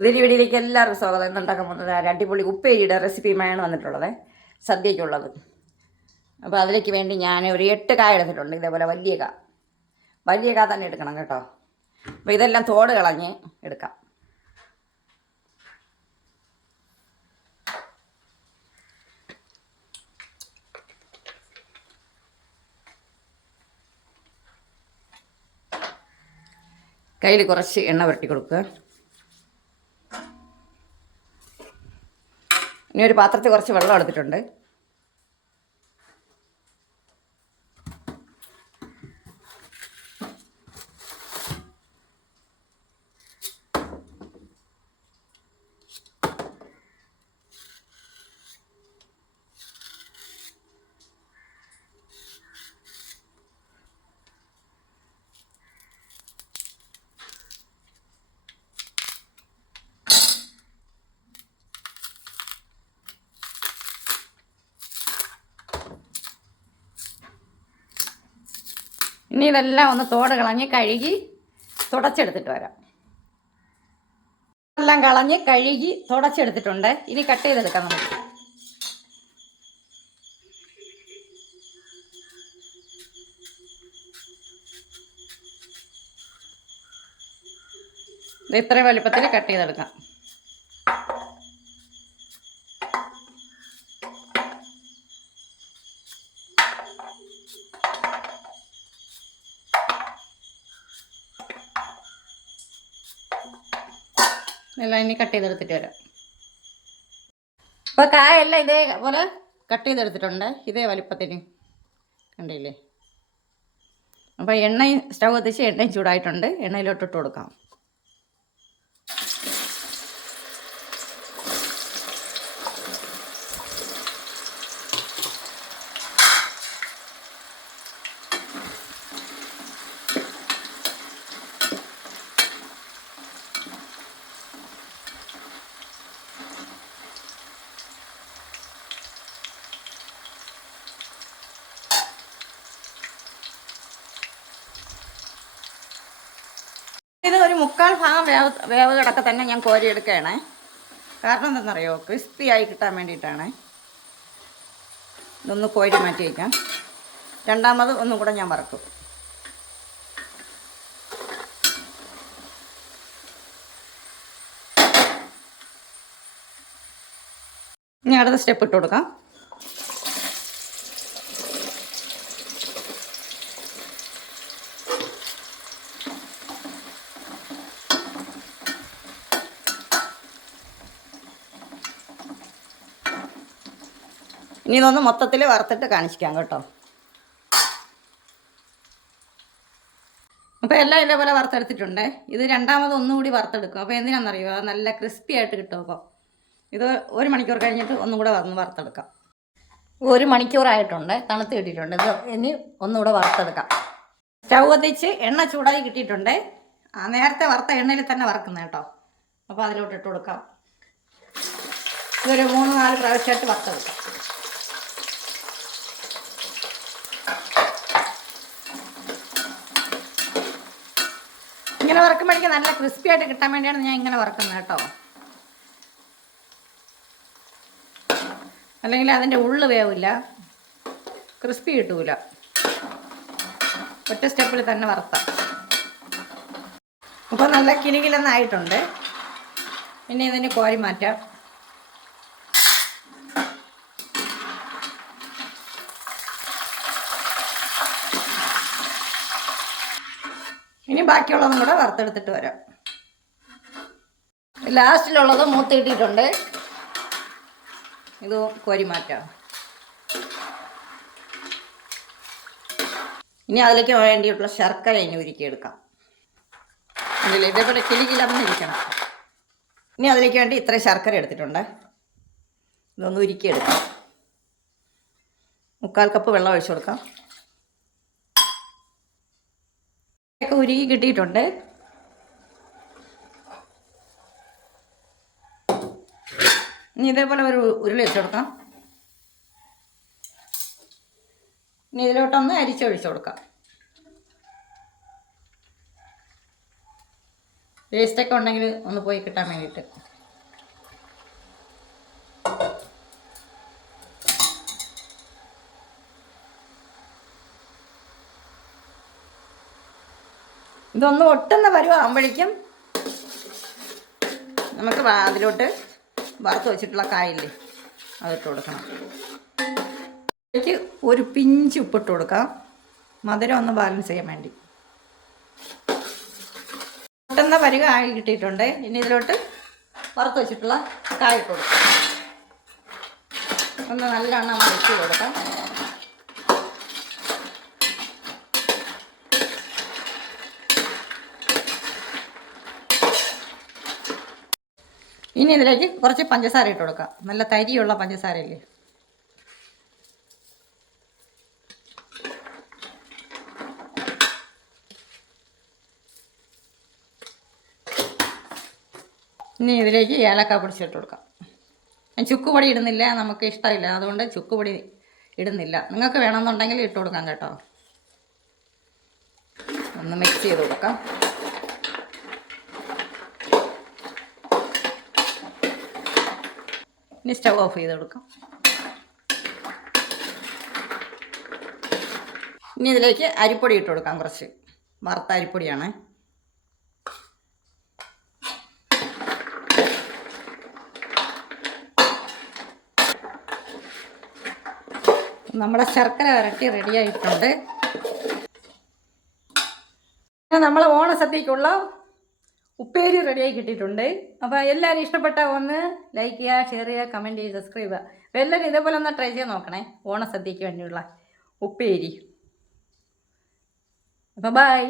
പുതിയ വീഡിയോയിലേക്ക് എല്ലാവർക്കും സ്വാഗതം. ഇന്നുണ്ടാക്കാൻ പോകുന്നത് ഒരു അടിപൊളി ഉപ്പേരിയുടെ റെസിപ്പിയുമായാണ് വന്നിട്ടുള്ളത്, സദ്യയ്ക്കുള്ളത്. അപ്പോൾ അതിലേക്ക് വേണ്ടി ഞാൻ ഒരു 8 കായ എടുത്തിട്ടുണ്ട്. ഇതേപോലെ വലിയ കായ തന്നെ എടുക്കണം കേട്ടോ. അപ്പോൾ ഇതെല്ലാം തോട് കളഞ്ഞ് എടുക്കാം. കയ്യിൽ കുറച്ച് എണ്ണ പുരട്ടി കൊടുക്കുക. ഇനി ഒരു പാത്രത്തിൽ കുറച്ച് വെള്ളം എടുത്തിട്ടുണ്ട്. ഇനി ഇതെല്ലാം ഒന്ന് തോട് കളഞ്ഞ് കഴുകി തുടച്ചെടുത്തിട്ട് വരാം. എല്ലാം കളഞ്ഞ് കഴുകി തുടച്ചെടുത്തിട്ടുണ്ട്. ഇനി കട്ട് ചെയ്തെടുക്കാം നമുക്ക്. ഇത്രയും വലുപ്പത്തിൽ കട്ട് ചെയ്തെടുക്കാം. എല്ലാം ഇനി കട്ട് ചെയ്തെടുത്തിട്ട് വരാം. അപ്പോൾ കായെല്ലാം ഇതേപോലെ കട്ട് ചെയ്തെടുത്തിട്ടുണ്ട്, ഇതേ വലിപ്പത്തിന് കണ്ടില്ലേ. അപ്പോൾ എണ്ണയും സ്റ്റൗ കത്തിച്ച് എണ്ണയും ചൂടായിട്ടുണ്ട്. എണ്ണയിലോട്ടിട്ട് കൊടുക്കാം. ഇത് ഒരു 3/4 ഭാഗം വേവ് കിടക്കെ തന്നെ ഞാൻ കോരിയെടുക്കുകയാണ്. കാരണം എന്താണെന്നറിയോ, ക്രിസ്പി ആയി കിട്ടാൻ വേണ്ടിയിട്ടാണ്. ഇതൊന്ന് കോരി മാറ്റി വയ്ക്കാം. രണ്ടാമത് ഒന്നും കൂടെ ഞാൻ വറക്കും. ഇനി അടുത്ത സ്റ്റെപ്പ് ഇട്ട് കൊടുക്കാം. ഇനി ഇതൊന്ന് മൊത്തത്തിൽ വറുത്തിട്ട് കാണിക്കാം കേട്ടോ. അപ്പോൾ എല്ലാം ഇതേപോലെ വറുത്തെടുത്തിട്ടുണ്ട്. ഇത് രണ്ടാമത് ഒന്നുകൂടി വറുത്തെടുക്കും. അപ്പോൾ എന്തിനാണെന്നറിയുമോ, അത് നല്ല ക്രിസ്പി ആയിട്ട് കിട്ടും. അപ്പോൾ ഇത് 1 മണിക്കൂർ കഴിഞ്ഞിട്ട് ഒന്നും കൂടെ വറുത്തെടുക്കാം. 1 മണിക്കൂറായിട്ടുണ്ട്, തണുത്ത് കിട്ടിയിട്ടുണ്ട്. ഇത് ഇനി ഒന്നുകൂടെ വറുത്തെടുക്കാം. സ്റ്റൗ കത്തിച്ച് എണ്ണ ചൂടായി കിട്ടിയിട്ടുണ്ട്. നേരത്തെ വറുത്ത എണ്ണയിൽ തന്നെ വറക്കുന്നത് കേട്ടോ. അപ്പോൾ അതിലോട്ട് ഇട്ട് കൊടുക്കാം. ഇതൊരു 3-4 പ്രാവശ്യമായിട്ട് വറുത്തെടുക്കാം. ഇങ്ങനെ വറക്കുമ്പോഴേക്കും നല്ല ക്രിസ്പി ആയിട്ട് കിട്ടാൻ വേണ്ടിയാണ് ഞാൻ ഇങ്ങനെ വറക്കുന്നത് കേട്ടോ. അല്ലെങ്കിൽ അതിൻ്റെ ഉള്ളു വേവില്ല, ക്രിസ്പി കിട്ടൂല. ഒറ്റ സ്റ്റെപ്പിൽ തന്നെ വറുത്താം. അപ്പോൾ നല്ല കിലുകിലെന്നായിട്ടുണ്ട്. പിന്നെ ഇതിന് കോരി മാറ്റാം. ഇനി ബാക്കിയുള്ളതും കൂടെ വറുത്തെടുത്തിട്ട് വരാം. ലാസ്റ്റിലുള്ളത് മൂത്ത് കിട്ടിയിട്ടുണ്ട്. ഇത് കോരി മാറ്റാം. ഇനി അതിലേക്ക് വേണ്ടിയിട്ടുള്ള ശർക്കര ഇനി ഉരുക്കിയെടുക്കാം. ഇല്ല, ഇതേപോലെ കിളികിലന്നിരിക്കണം. ഇനി അതിലേക്ക് വേണ്ടി ഇത്രയും ശർക്കര എടുത്തിട്ടുണ്ട്. ഇതൊന്ന് ഉരുക്കിയെടുക്കാം. 3/4 കപ്പ് വെള്ളം ഒഴിച്ചു കൊടുക്കാം. ഒക്കെ ഉരുകി കിട്ടിയിട്ടുണ്ട്. ഇനി ഇതേപോലെ ഒരു ഉരുളി വെച്ച് കൊടുക്കാം. ഇനി ഇതിലോട്ടൊന്ന് അരിച്ചൊഴിച്ച് കൊടുക്കാം. വേസ്റ്റൊക്കെ ഉണ്ടെങ്കിൽ ഒന്ന് പോയി കിട്ടാൻ വേണ്ടിയിട്ട്. ഇതൊന്ന് ഒട്ടുന്ന പരുവാകുമ്പോഴേക്കും നമുക്ക് അതിലോട്ട് വറുത്ത് വെച്ചിട്ടുള്ള കായില്ലേ അതിട്ട് കൊടുക്കണം. അതിലേക്ക് ഒരു പിഞ്ച് ഉപ്പിട്ട് കൊടുക്കാം, മധുരം ഒന്ന് ബാലൻസ് ചെയ്യാൻ വേണ്ടി. ഒട്ടുന്ന പരുവം ആയി കിട്ടിയിട്ടുണ്ട്. ഇനി ഇതിലോട്ട് വറുത്ത് വെച്ചിട്ടുള്ള കായ ഇട്ട് കൊടുക്കാം. ഒന്ന് നല്ലോണം വെച്ച് കൊടുക്കാം. ഇനി ഇതിലേക്ക് കുറച്ച് പഞ്ചസാര ഇട്ട് കൊടുക്കാം. നല്ല തരിയുള്ള പഞ്ചസാരയില്ലേ. ഇനി ഇതിലേക്ക് ഏലക്ക പൊടിച്ചിട്ട് കൊടുക്കാം. ഞാൻ ചുക്കുപൊടി ഇടുന്നില്ല, നമുക്ക് ഇഷ്ടമില്ല, അതുകൊണ്ട് ചുക്കുപൊടി ഇടുന്നില്ല. നിങ്ങൾക്ക് വേണമെന്നുണ്ടെങ്കിൽ ഇട്ട് കൊടുക്കാം കേട്ടോ. ഒന്ന് മിക്സ് ചെയ്ത് കൊടുക്കാം. ഇനി സ്റ്റവ് ഓഫ് ചെയ്ത് കൊടുക്കാം. ഇനി ഇതിലേക്ക് അരിപ്പൊടി ഇട്ട് കൊടുക്കാം. കുറച്ച് വറുത്ത അരിപ്പൊടിയാണ്. നമ്മുടെ ശർക്കര വരട്ടി റെഡിയായിട്ടുണ്ട്. നമ്മൾ ഓണസദ്യക്കുള്ള ഉപ്പേരി റെഡിയായി കിട്ടിയിട്ടുണ്ട്. അപ്പോൾ എല്ലാവരും ഇഷ്ടപ്പെട്ട ഒന്ന് ലൈക്ക് ചെയ്യുക, ഷെയർ ചെയ്യുക, കമൻറ്റ് ചെയ്യുക, സബ്സ്ക്രൈബ് ചെയ്യുക. അപ്പോൾ എല്ലാവരും ഇതേപോലെ ഒന്ന് ട്രൈ ചെയ്ത് നോക്കണേ ഓണസദ്യക്ക് വേണ്ടിയുള്ള ഉപ്പേരി. അപ്പോൾ ബൈ.